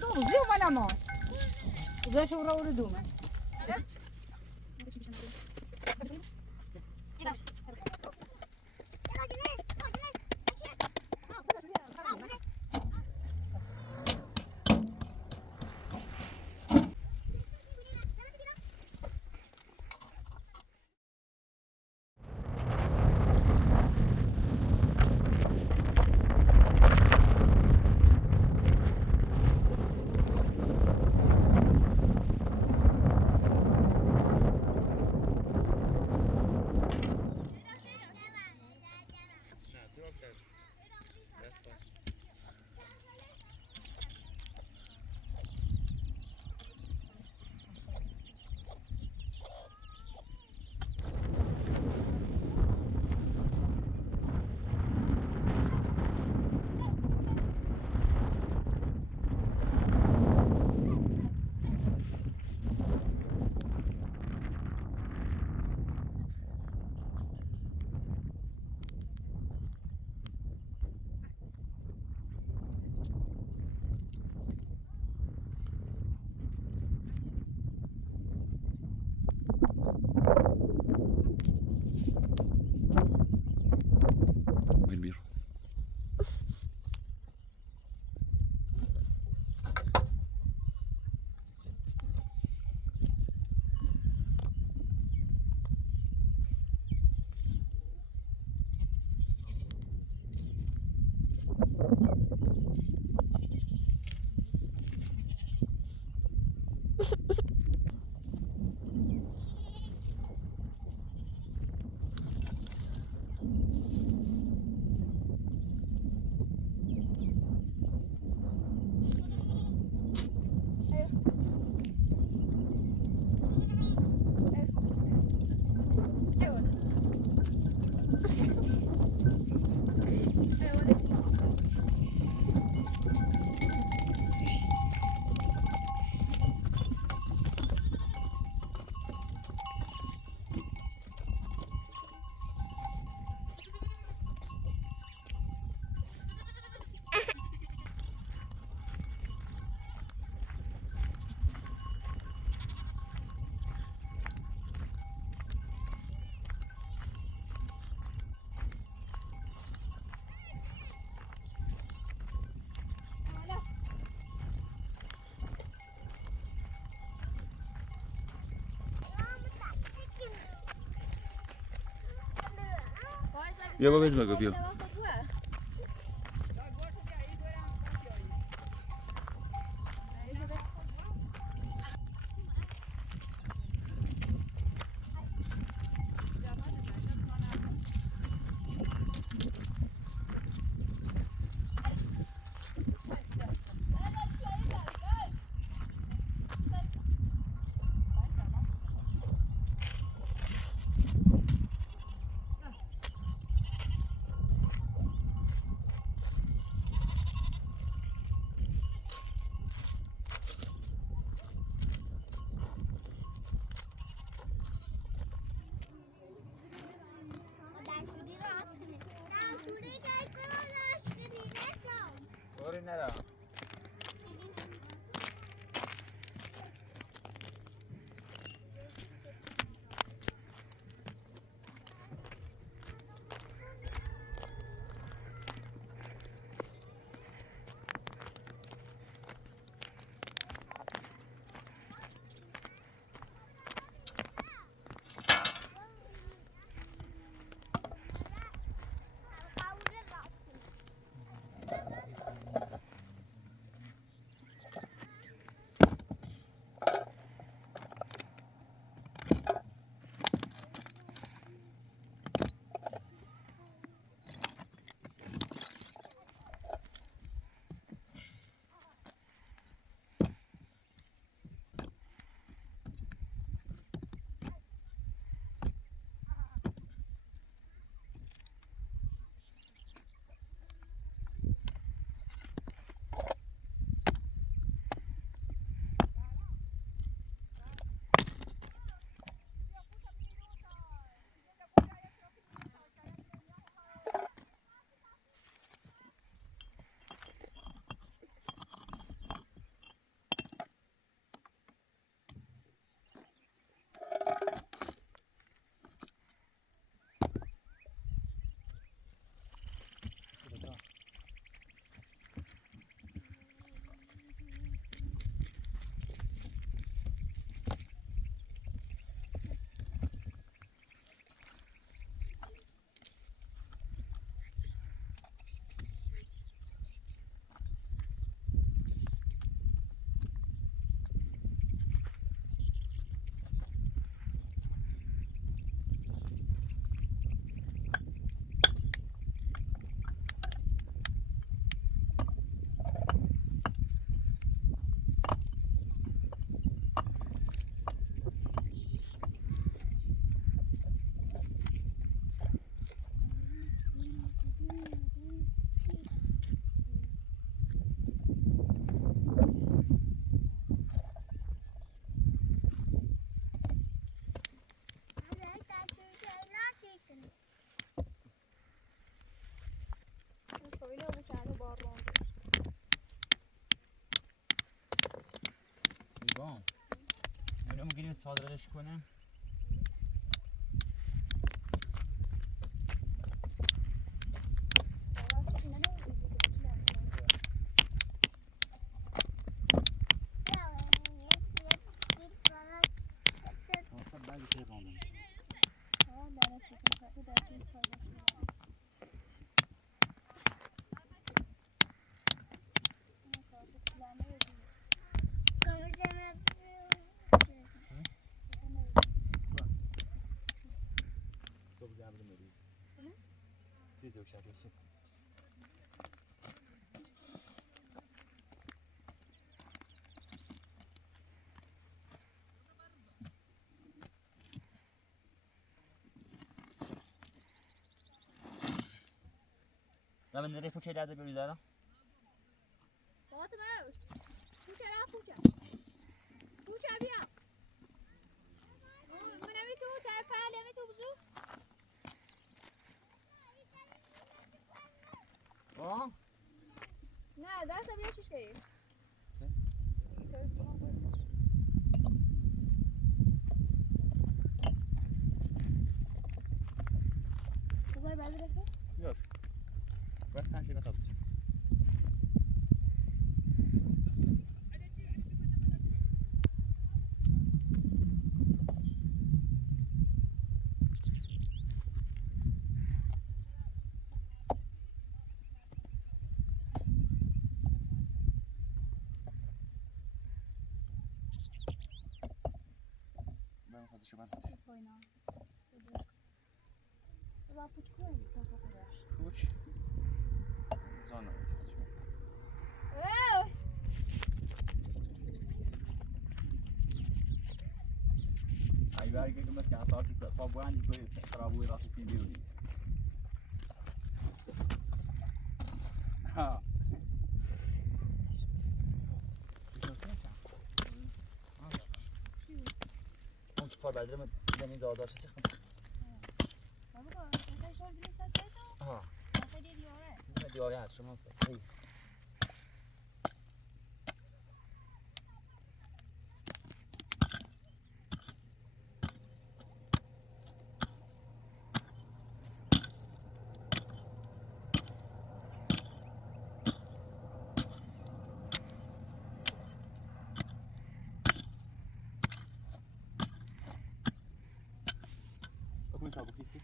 تو زیو من ما زاش ورا دومه البيرو بیا با بزمه بیا صادرش کنم. من نری فوچه دازه بیاری دارم. بابا تو برو. فوچه بیا فوچه. فوچه بیا. منمی تو طرف نمی تو بزو. آه. نه دست بیا شش کی. بابا بعد رفت. یاش. بس تنشی نتابس. شما پایینا. بابا پوچ کنی تا خاطرش. پوچ. زانو. ایواری که مثلا ساعتی ساعت بودن دیگه خرابوی راستی فیلم بیرونی. ها. اون چه بعد من زمین زاداش چه خون. بابا تا شال بیست تا. ها. تا دیواره. دیواره هست شما هست. Tabu kisi.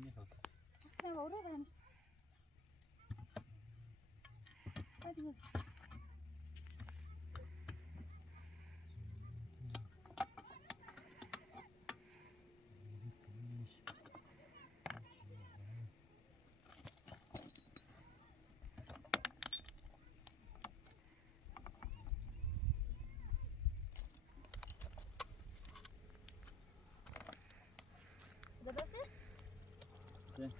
Sesini kalsın. Ne var orada ben? Hadi gel. ده بسه؟ سه.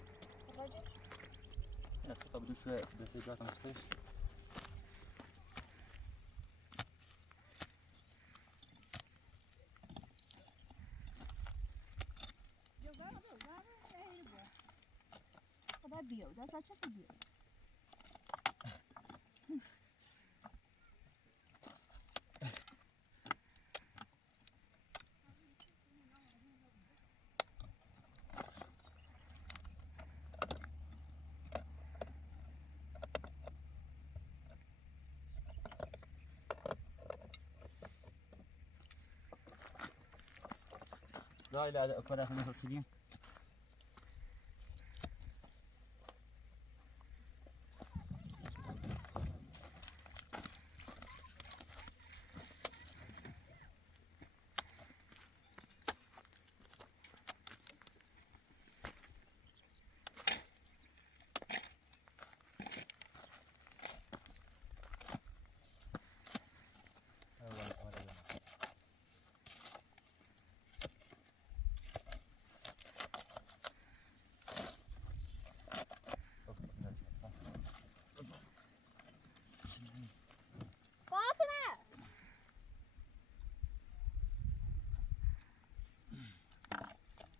الراجل؟ لا فقط بدون شوية بس يجات ما تصير. خدا بیو دست چه بیو لا لا لا أكبر أخذنا فرشلين.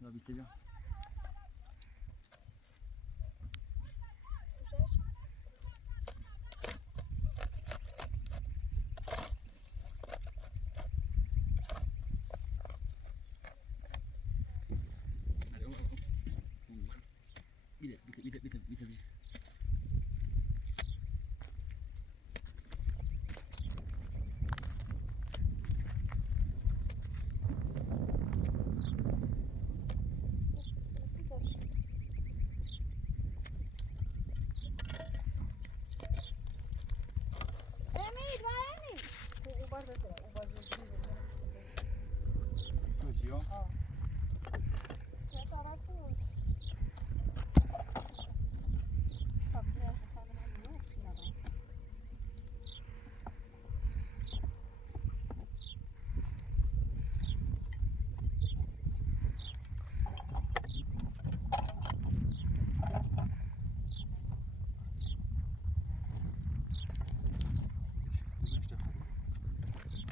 لا بيتبع. بيتبع.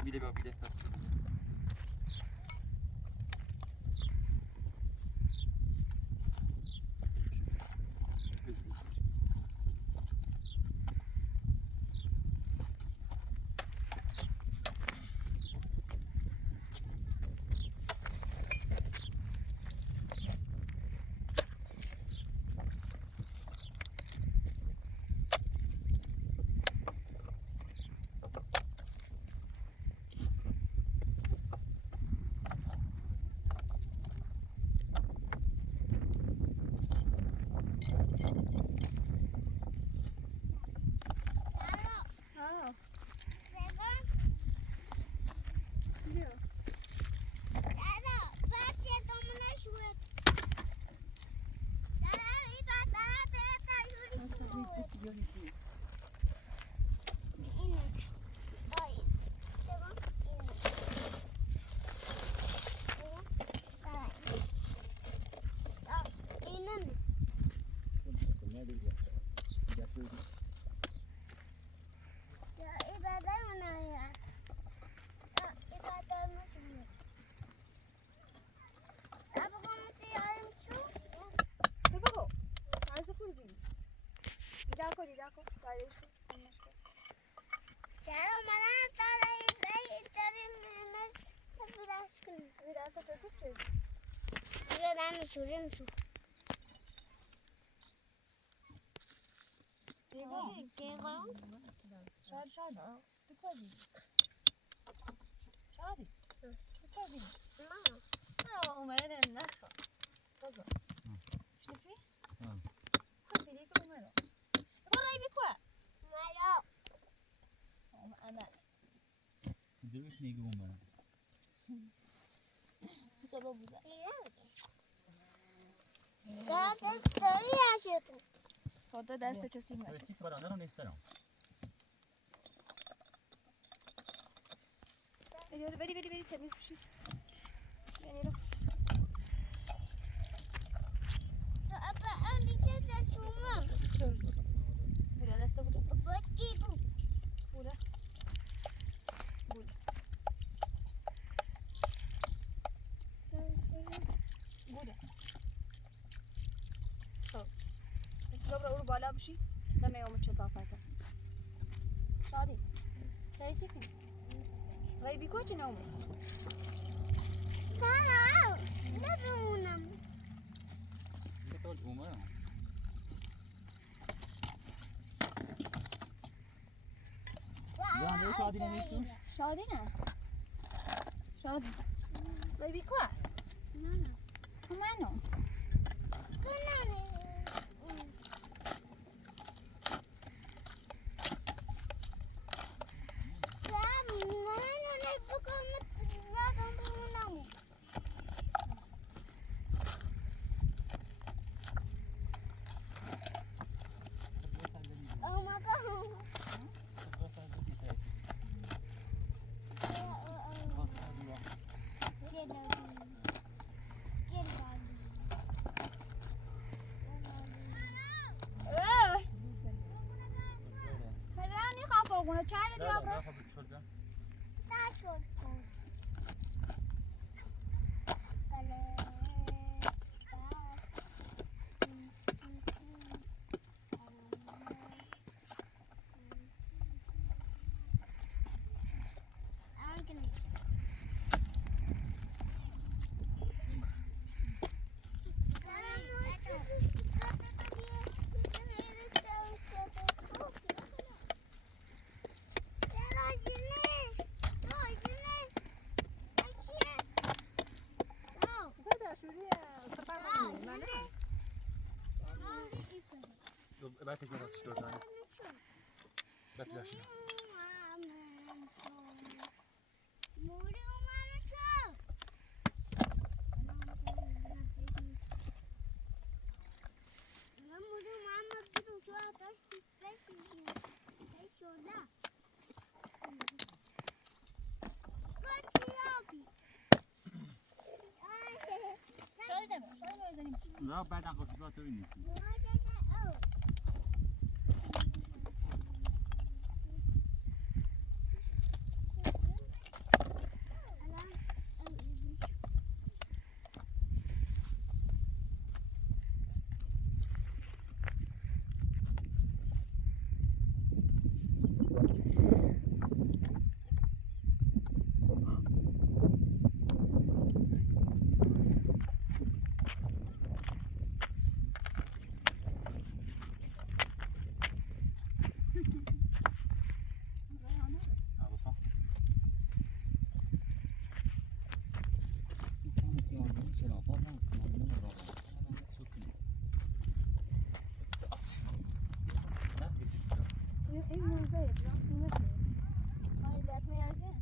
Bile bile. Jaco, parece. Quero mandar toda a ideia mas Biraz da kızıp çözdüm. ben şurayım şu. دیگه دیگه شاد بکنی شادی بکنی نه اومده نخوا بازم شنفی؟ خب دیگه اومده برای بکوا مالا انا درست نگه اومد. سبب بوده دست داری نشد خدا دست کسی من ولی چیکار آنها رو نیستم. بری تمیز بشی یعنی رو اپا امیشه سوما بوده دست بوده بودی بود بوده خب بس رو برو بالا بشی دم یوم چه صافته شادی رئیسی کی رای بیکو چه نومه سلام نبونم دیگه تو اومد. یه شادی نمیستون؟ شادی نه شادی رای بیکو نه منو کنم هلانی خواهم فرگونه چند دیگه برو Belki biraz işte oradan. Bekle şimdi. Ne بعد نقاشی با تو نیستی. این موزه این موزه آی لطمه یازه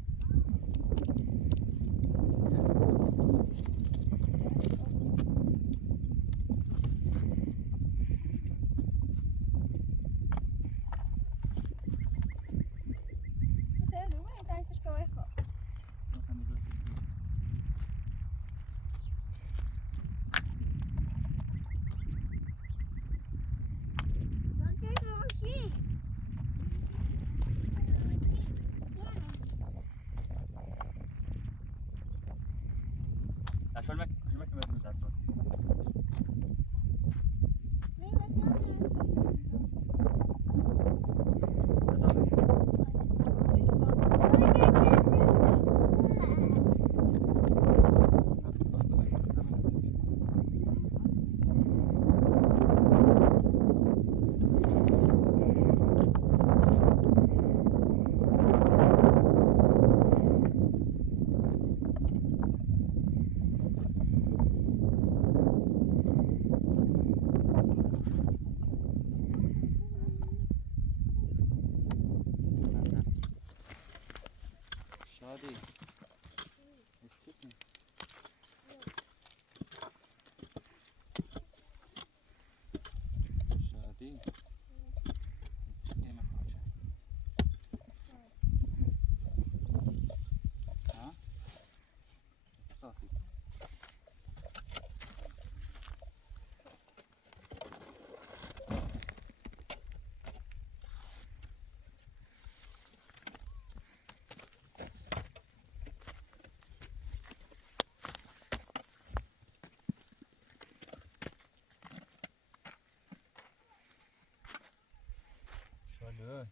Alô?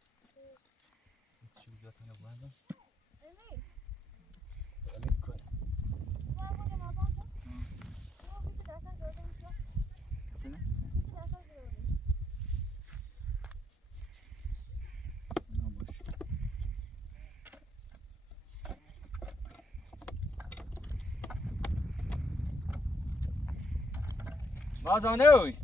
Esse tipo de atalho guarda. Emi, Olha que coisa. bu arabada ne yaparsın? Bu bir dersen gördüğüm şey. Sene? Bir dersen gördüm. Não, boş. Bazen ne oy?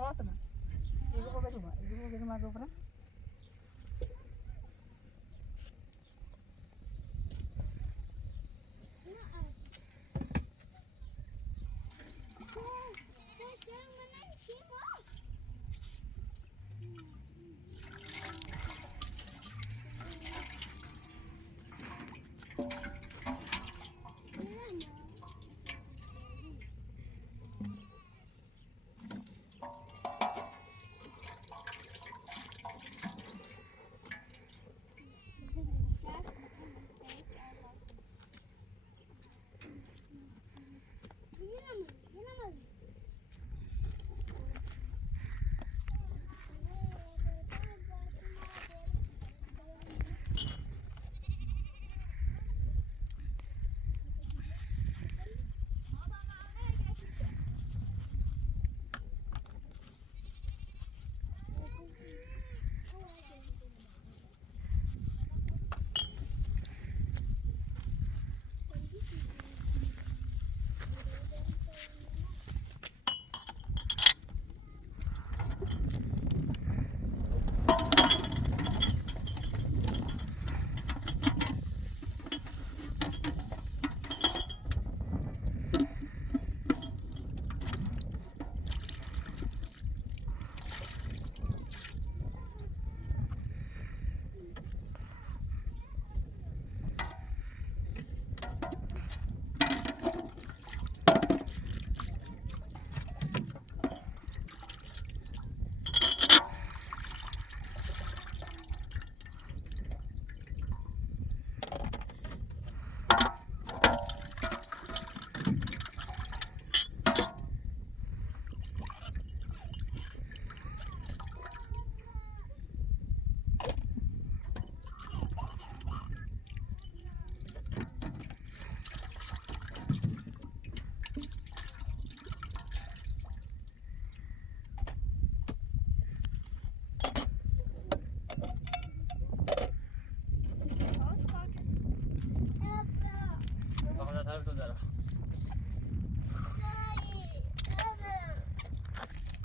Fatıma. Ibu kok cuma? Ibu kok cuma kok pernah?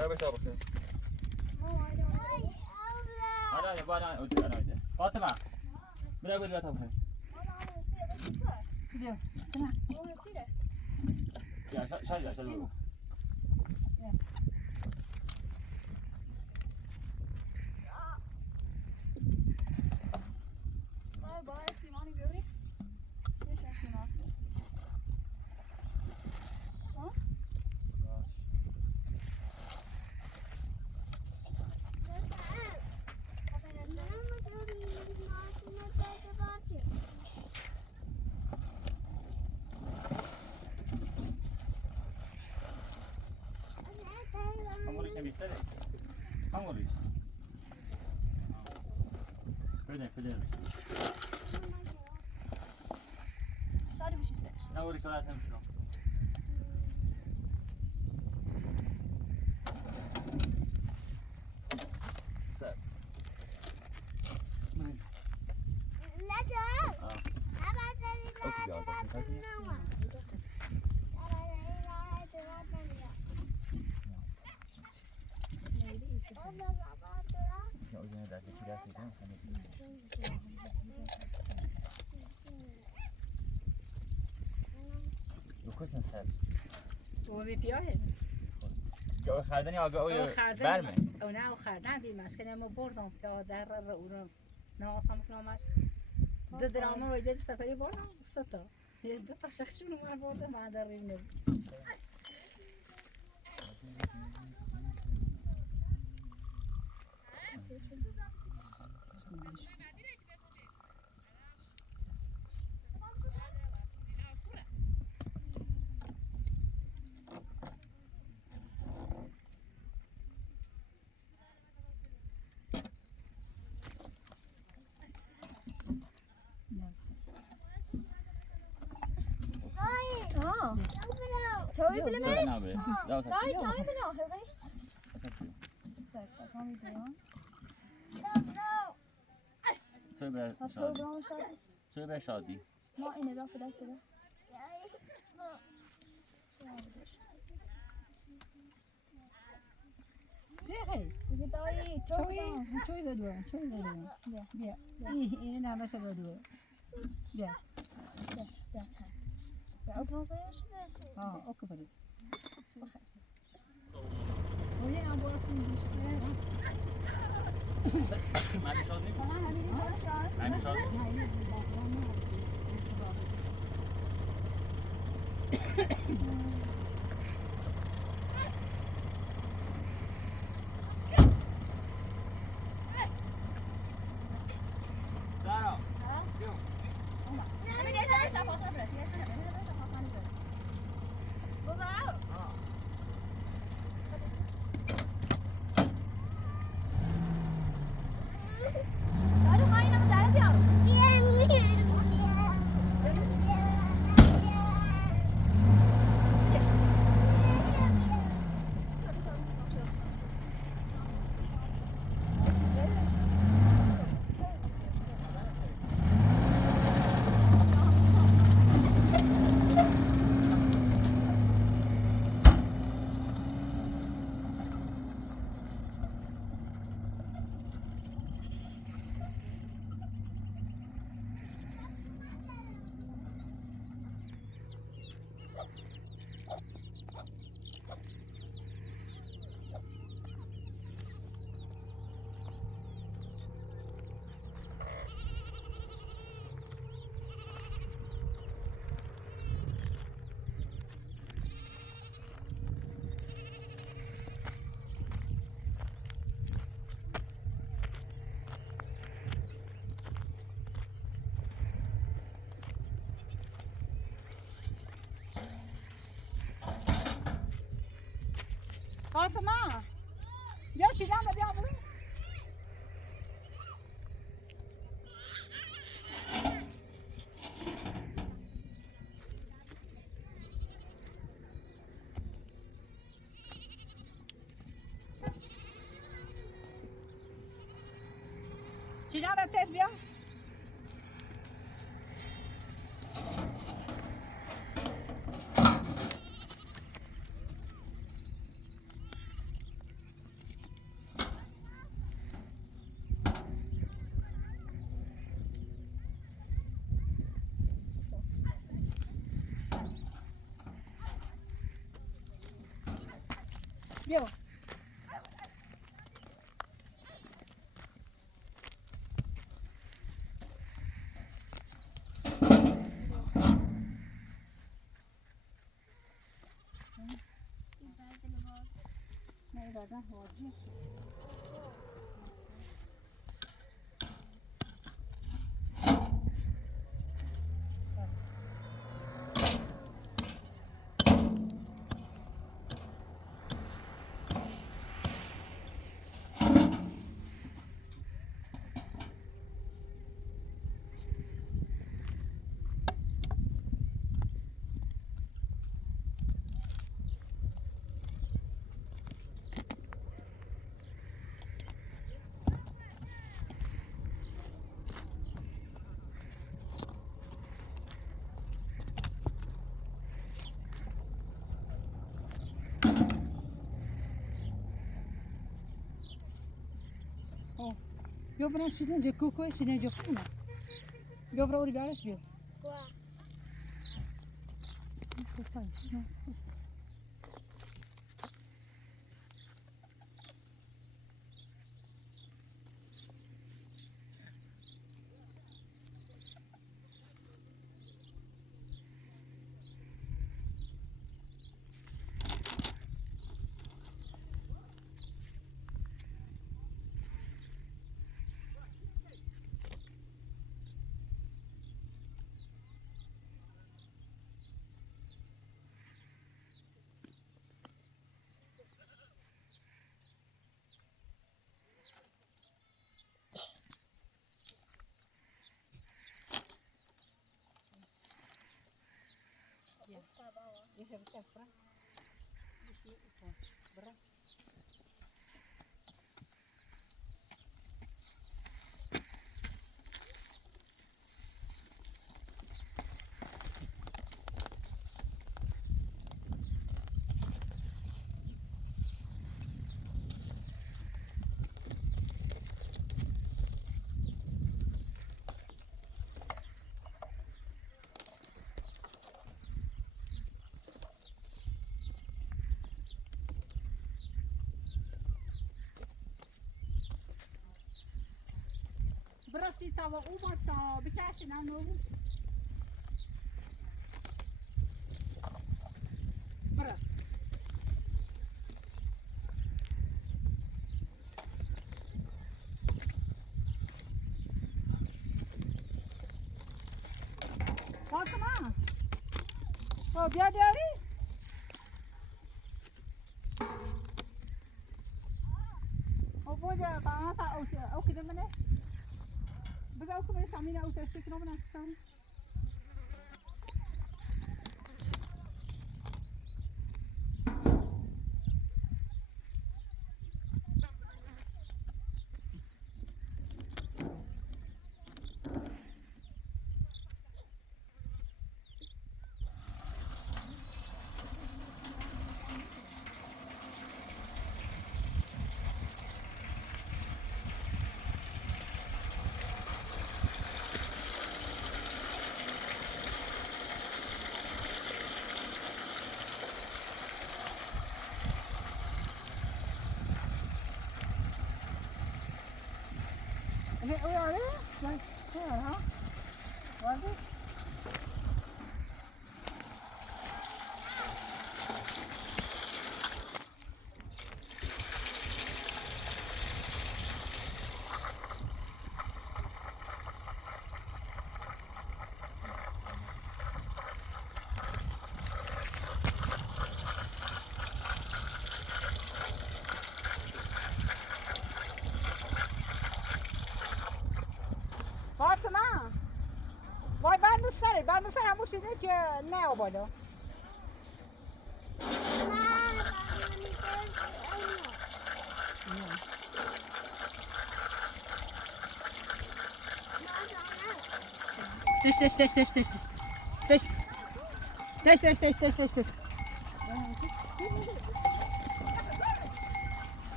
Tabii bakın. Hadi bana öyle. Fatıma. Bırak böyle tabii. Gidiyor. Sana. Ya şöyle şöyle. Hamur işe bitse de. Hamur iş. بده پدر شادي وش يستاهل نه ولی کارت نمیشم سر نجار آه أبى أزيد Ya ujian dah destinasi kan sana. Lokacin sen. و بی پیاده Ya خردنی آگاه او اوی خردن برمه. او نه او خردن دی مسکنه ما بردم پیاده رو اونو نواسم کنمش دو درامه و اجازه سفری بردم ستا دو تا شخشون اومد برده من در ریم نبود توي بلا Sen ne abi? Daha sen. توي توي بلا خير Söyle be şadi. Söyle be şadi. ما إني ذا فدا سدا چه خیلی؟ دایی چوی بدو بیا این همه شو بدو بیا آه اوکی بریم ولی هم برسیم بیشتر من şadi. Ben şadi. نه این بازم نه Zara. أنا ليش أنا أفتح فاطمة برد ليش أنا أفتح فاطمة برد بضاعة شارو خاينة مزعلة بيارو فاطمه بیا شیرم بیا برو شیرم را تد بیا بیا نه دادن حاجی بیا برن شیدن جا کوکوی شیدن جا خونه بیا برا اوری بیارش بیا Qua. Deixa eu ver pra. Deixa eu ver pra. برسی تا و او با تا بچهش نانو برا فاطمه او بیا داری او بوجه با تا او کدوم منه بگو که من شامینه او تشتی کنم نستم Ôi ơi đấy, đây, thế hả? Vâng đấy. فاطمه وای بعد سر همون چیزی که نه آبادو تش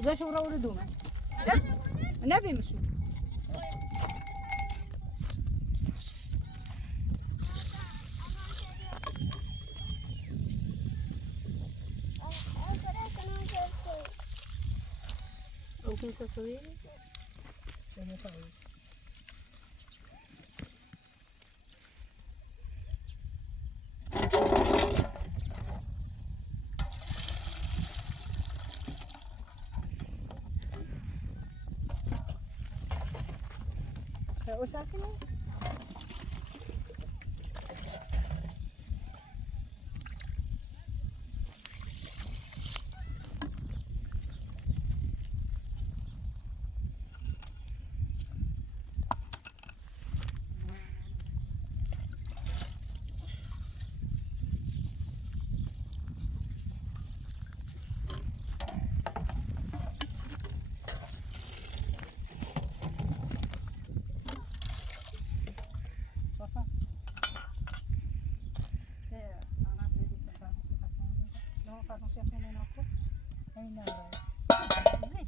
وده شو راح ولدومه نبي مشو أو كيسة صغيرة شو ما تعوز وساكنة صفا أنا بدي كفاية لو فاتن شافني من أكو أين زين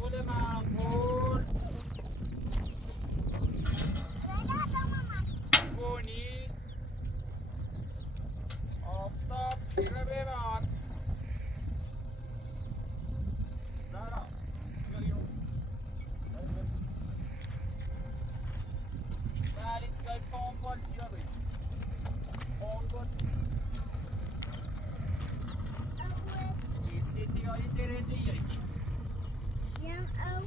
گل منفور گونی آفتاب بیره ببار زهرا بیا بیرون بله توی پامپال چیا بید پامپال استدیای درجه یک از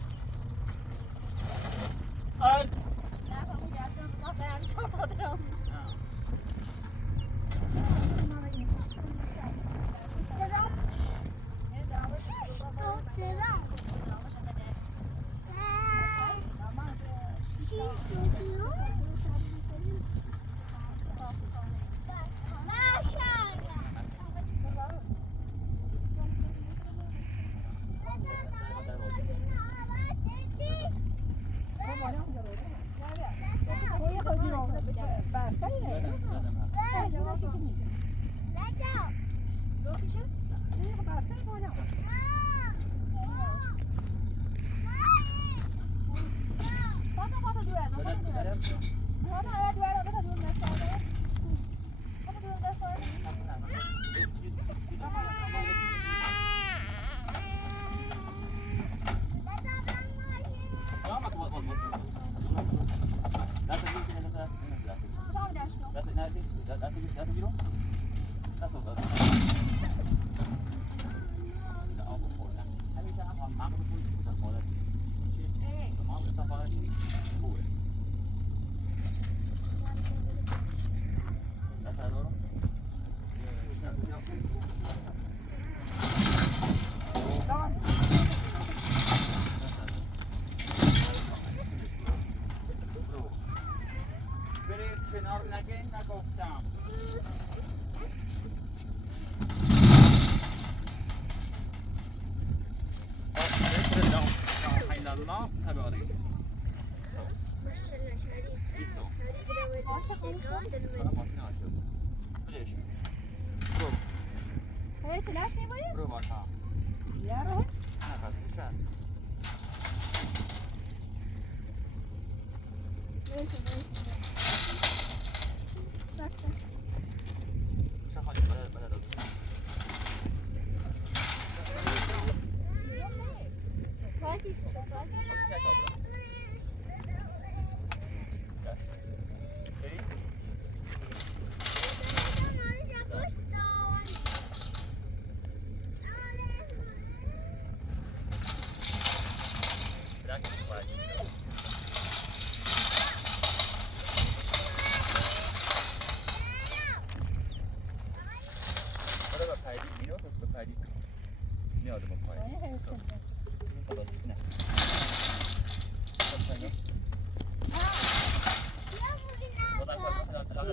نگفتم الله تبارك يسو ليش برو هيك ليش نبغي؟ برو باشا يا روح انا خلاص شاد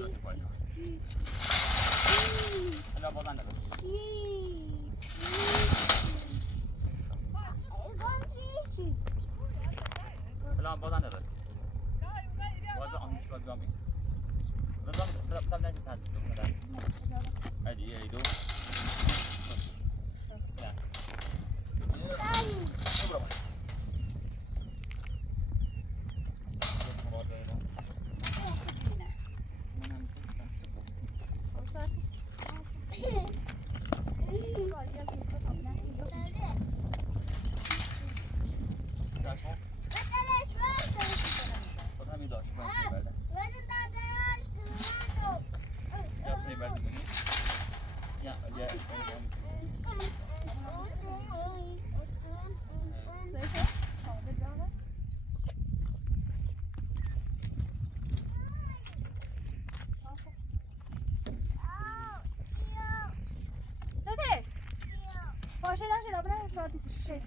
مش خالي بلا الان بازن نرسید بازن آنش باید بیامی نظام بطلب نجید تحصیل دو ادی ایدو باشه نشه دابره شادی چه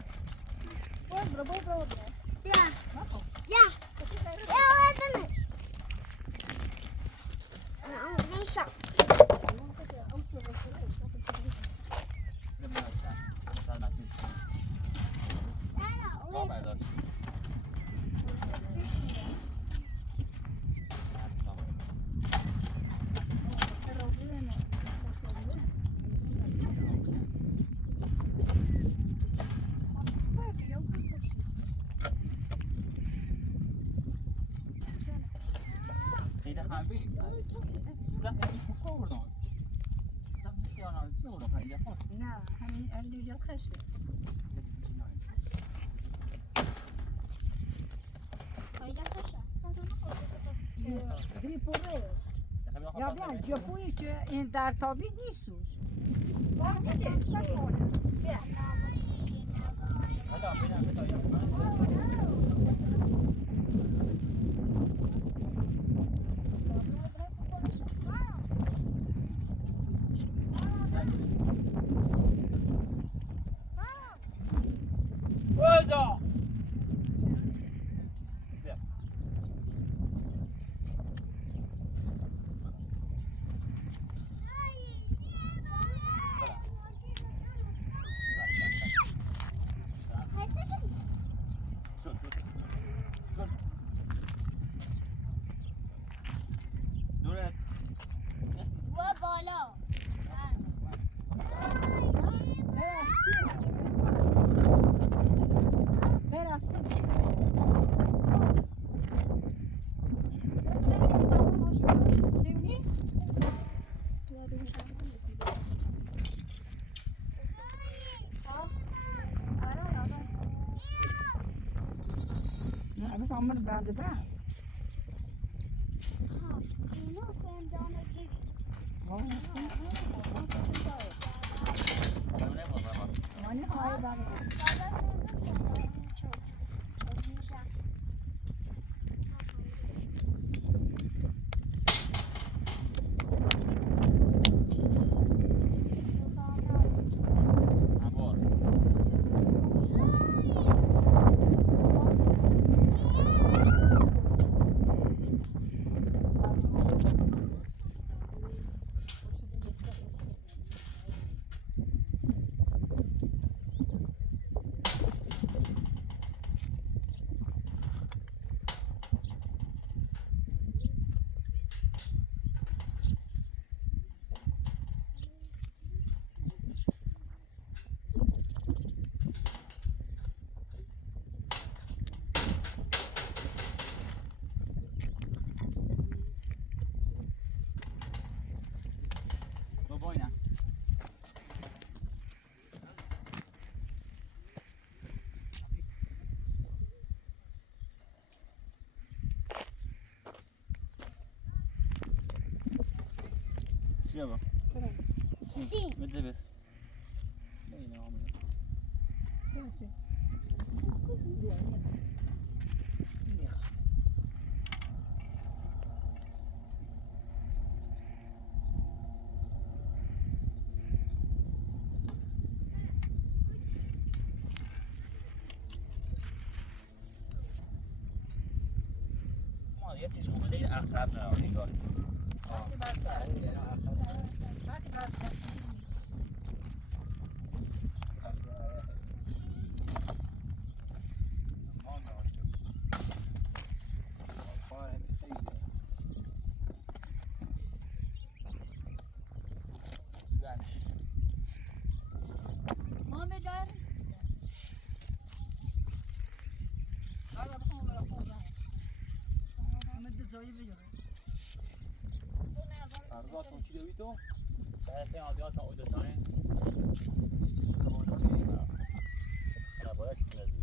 برو زن ایش بخوردن زن خیانت چی بود خیلی خوب نه همین دیگه خشه خیلی خوشه. دی پره یا بیان جپویش که این در تابی نیستوش بارده سکنه بیا حالا ببین وزا و بالا. بس عمر بعد بس مانی های بعد Siapa? Si. Betul bes. Ini nama. ما یه چیز خوبه اقرب نمی‌کنه. Saya ambil tak udah sana. Tak boleh sekali.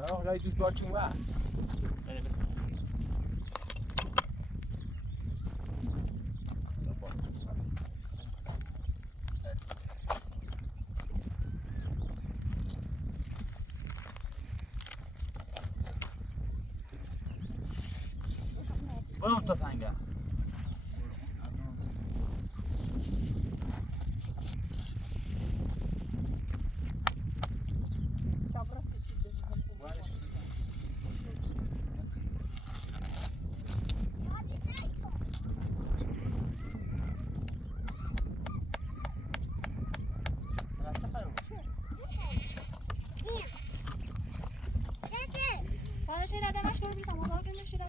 Nou, rijd dus wat je waar. برو تفنگه. şeyler demek gördüm tamam daha gönder şeyler.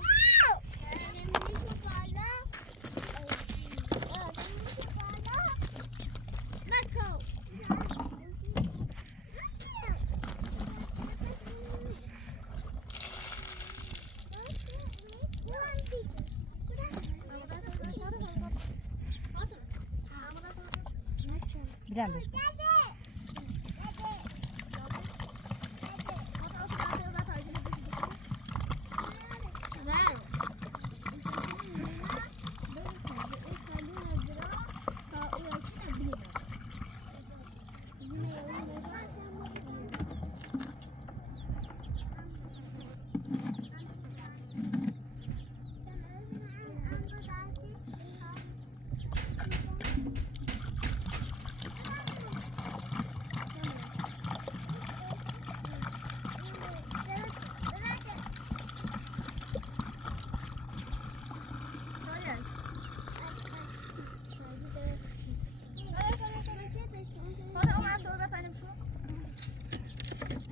Bir tane de.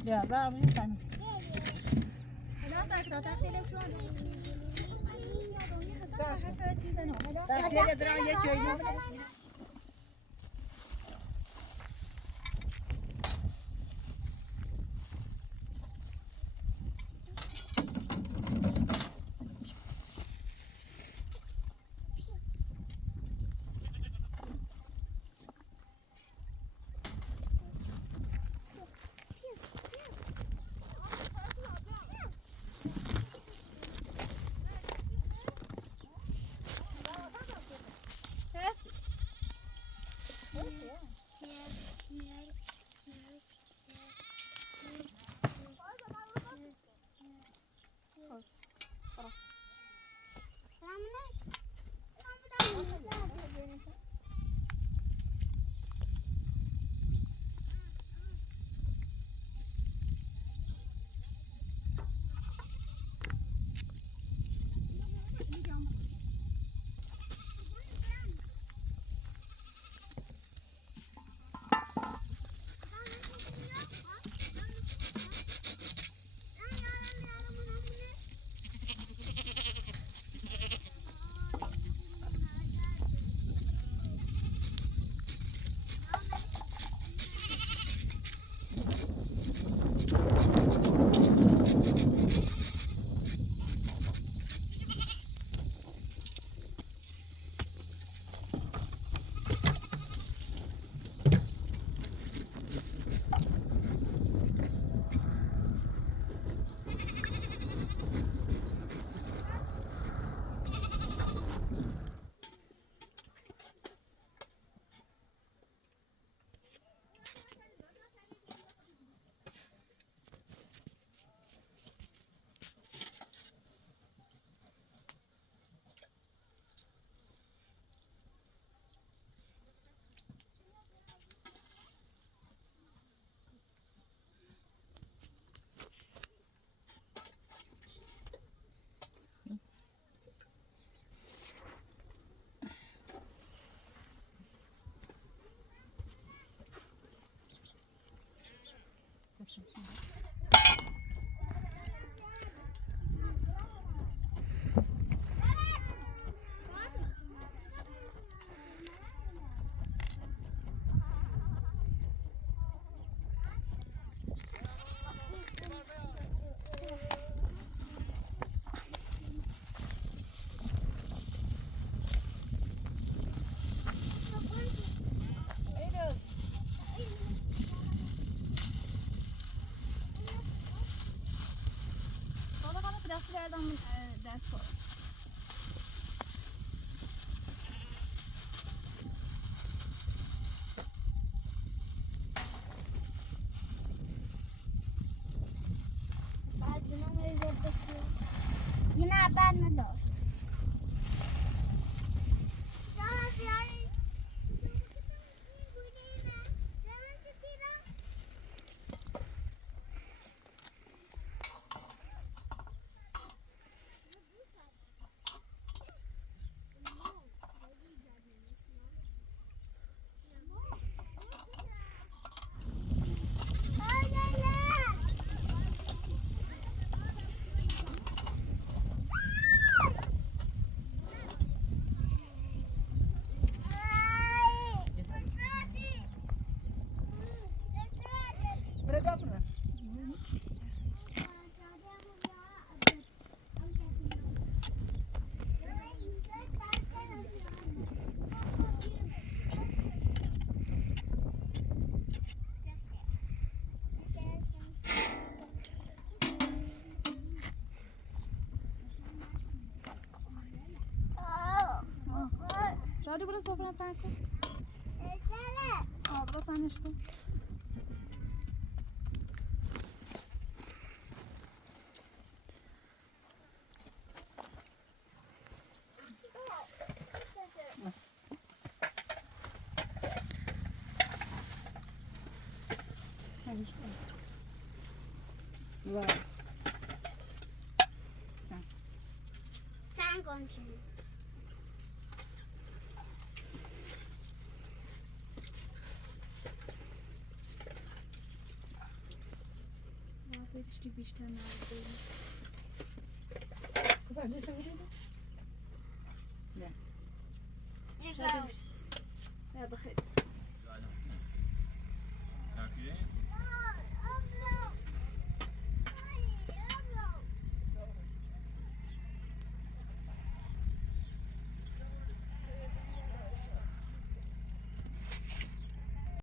Biraz daha bir tane. Böyle duran geçiyor. Derslerden ders var. Yine haber mi de? شادی برو سفره تن کن. برو تنش کن. و Sen continue. بیشتر بیشتر نبود. کجا شدی؟ Ik wou. Ja, begrijp.